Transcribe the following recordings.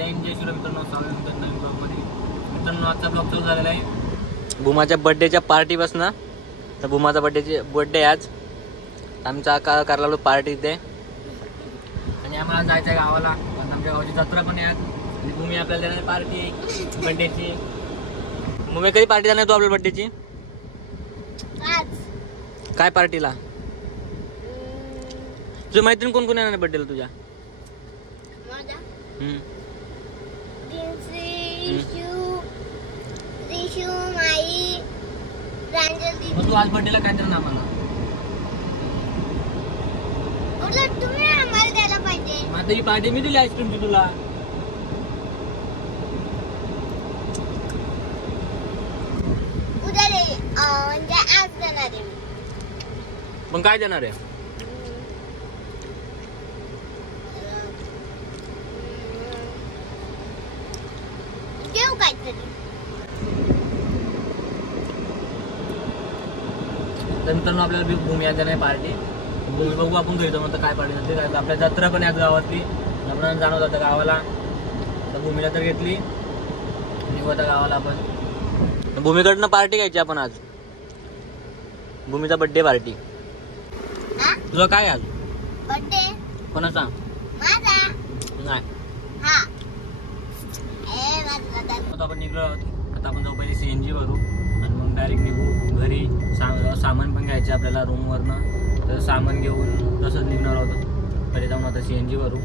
जय श्री मित्रांनो, स्वागत आहे नवीन ब्लॉगमध्ये. मित्रांनो, आजचा ब्लॉग चालू झालेला आहे भूमाच्या बर्थडेच्या पार्टीपासनं. तर भूमाचा बर्थडे आज आमचा करायला लागलो पार्टी इथे. आणि आम्हाला जायचं आहे गावाला. आमच्या गावाची जत्रा पण आहे आणि भूमी आपल्याला देणार पार्टी बर्थडेची. भूमी कधी पार्टी देणार तू आपल्या बर्थडेची? काय पार्टीला? तुझ्या मैत्रीण कोण कोण येणार बर्थडेला तुझ्या? तू आज बर्थडेला काय देणार आम्हाला? तुम्ही आम्हाला द्यायला पाहिजे. आता ही पार्टी मी दिली आईस्क्रीमची तुला. उद्या म्हणजे आज देणार आहे. मग काय देणार आहे? देऊ काहीतरी. मित्रांनो, आपल्याला भूमी आज देणार पार्टी. भूमी बघू आपण घरी जाऊ काय पार्टी नसते. काय आपल्या जत्रा पण आहे गावातली. आपण जाणवत होतं गावाला. तर भूमीला तर घेतली, निघू आता गावाला आपण. भूमीकडनं पार्टी घ्यायची आपण आज. भूमीचा बर्थडे पार्टी. तुझा काय आज बर्थडे? कोणाचा? माझा. नाही. हा. आता आपण निघलो. आता आपण जाऊ पहिले CNG भरू आणि मग डायरेक्ट निघू घरी. सामान पण घ्यायचं आपल्याला रूमवरनं. तर सामान घेऊन तसंच निघणार होतं. पहिले जाऊन आता CNG भरू.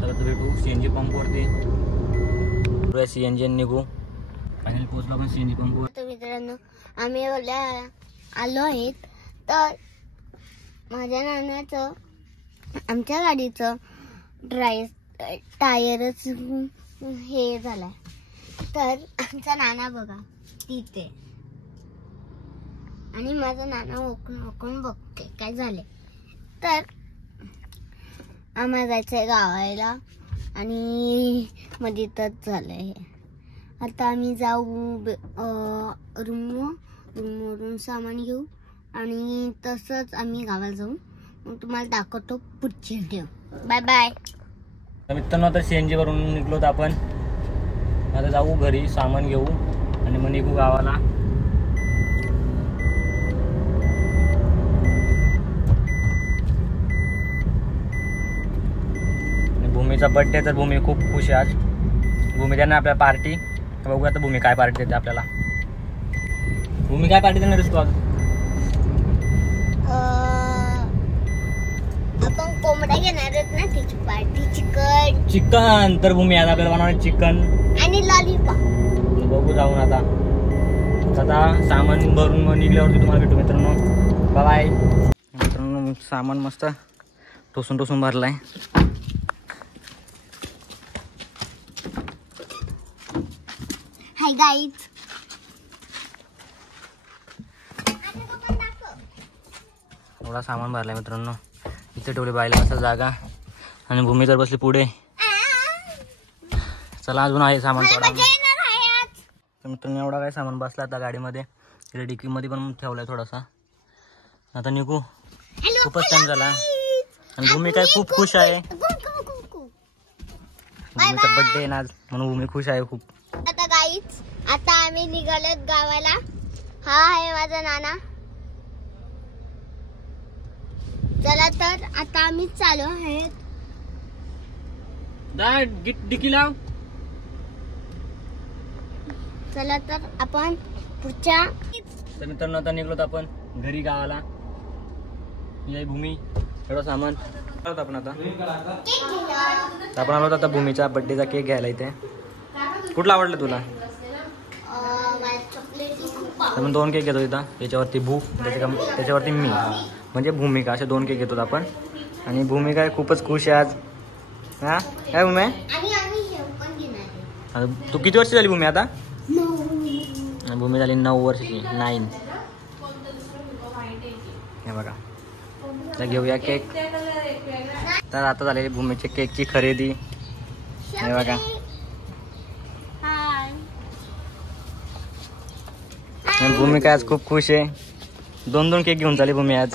तर भेटू CNG पंपवरती. CNG निघू. फायनल पोहोचलो आपण CNG पंपवर. तर मित्रांनो, आम्ही आलो आहेत. तर माझ्या नानाचं आमच्या गाडीचं टायरच हे झालाय. तर आमचा नाना बघा तिथे, आणि माझा नाना ओकून बघते काय झाले. तर आम्हाला जायचंय गावाला आणि मध्येच झालंय हे. आता आम्ही जाऊ रूमवरून सामान घेऊ आणि तसंच आम्ही गावाला जाऊ. मग तुम्हाला दाखवतो पुढची व्हिडिओ. Bye bye. मित्रांनो, आता CNG वरून निघलो तर आपण आता जाऊ घरी, सामान घेऊ आणि मग निघू गावाला. भूमीचा बर्थडे, तर भूमी खूप खुश आहे आज. भूमी देणार आपल्याला पार्टी. बघू आता भूमी काय पार्टी देते आपल्याला. भूमी काय पार्टी देणार तू आज? आपण कोंबडा घेणार आहेत ना, त्याची पार्टी. चिकन. तर भूमी आज आपल्याला बनवणार चिकन आणि लॉलीपॉप. बघू जाऊन आता सामान भरून मग निघल्यावरती तुम्हाला भेटू मित्रांनो. बाय. मित्रांनो, सामान मस्त टोसून भरलाय. Hi guys. एवढा सामान भरलाय मित्रांनो. इथे ठेवली बायला असं जागा आणि भूमी तर बसली पुढे. चला अजून आहे सामान थोडा. तर मित्रांनो, एवढा काय सामान बसला आता गाडीमध्ये. इकडे डिक्कीमध्ये पण ठेवलाय थोडासा. आता निघू. खूपच टाइम झाला आणि भूमी काय खूप खुश आहे. भूमीचा बर्थडे आहे ना आज, म्हणून भूमी खुश आहे खूप. आता गाईज, आता आम्ही निघालो गावाला. हा आहे माझा नाना. चला तर आता आम्ही चालू आहेत. डिक्की लाव. चला तर आपण पुढच्या. तर मित्रांनो, आता निघलो तर आपण घरी गावाला. ही भूमी एवढं सामान आपण आता आलो आता भूमीचा बर्थडेचा केक घ्यायला इथे. कुठला आवडला तुला? तर मग 2 केक घेतो इथं. याच्यावरती त्याच्यावरती मी म्हणजे भूमिका, असे 2 केक घेतो आपण. आणि भूमिका खूपच खुश आहे आज. हा काय भूमी? तू किती वर्ष झाली भूमी आता? भूमी झाली 9 वर्षाची. 9. हे बघा. तर घेऊया केक. तर आता झालेली भूमीची केकची खरेदी. हे बघा. भूमिका आज खूप खुश आहे. 2 केक घेऊन चालली भूमी आज.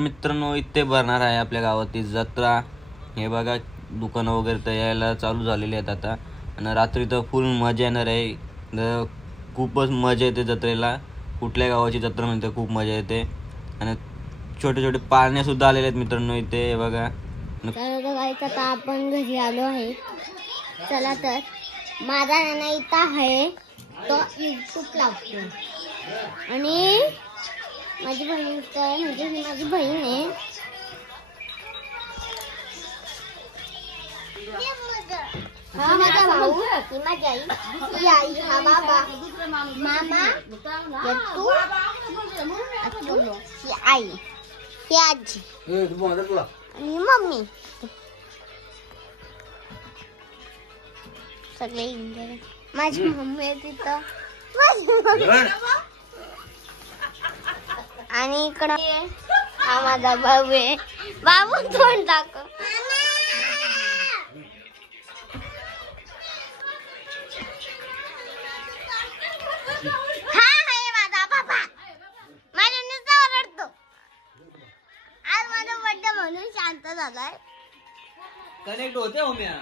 मित्रांनो इथे भरणार आहे आपल्या गावातील जत्रा. हे बघा दुकानं वगैरे तर यायला चालू झालेली आहेत आता. आणि रात्री तर फुल मजा येणार आहे. खूपच मजा येते जत्रेला. कुठल्या गावाची जत्रा म्हणते खूप मजा येते. आणि छोटे छोटे पाळणे सुद्धा आलेले आहेत मित्रांनो इथे. हे बघा आता आपण घरी आलो आहे. चला तर माझा नाना इथं आहे, तो यूट्यूब लावतो. आणि माझी बहीण काय म्हणजे ही माझी बहीण आहे. हा माझा भाऊ, ही माझी आई, ही आई, हा बाबा, मामा, यत्तू, अतुलो, ही आई, ही आजी आणि मम्मी. सगळे एन्जॉय. माझी मम्मी आहे तिथं, आणि इकडं हा माझा भाऊ आहे. बाबू तोंड टाक. हा आहे माझा बाबा. माझ्या नुसता ओरडतो. आज माझा बर्थडे म्हणून शांत झालाय. कनेक्ट होते हो म्या.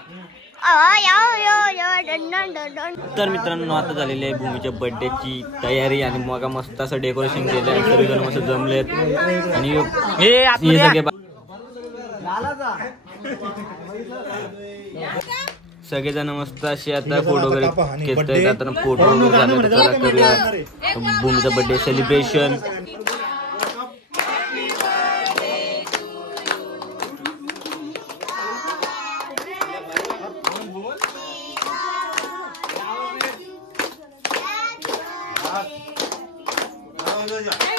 तर मित्रांनो आता झालेली आहे भूमीच्या बर्थडेची तयारी. आणि मग मस्त असं डेकोरेशन केलं आहे. सर्वजण मस्त जमलेत. आणि हे सगळेजण मस्त असे आता फोटो वगैरे घेत. आता फोटो वगैरे झाले तर चला करूया भूमीचा बर्थडे सेलिब्रेशन. Hallelujah.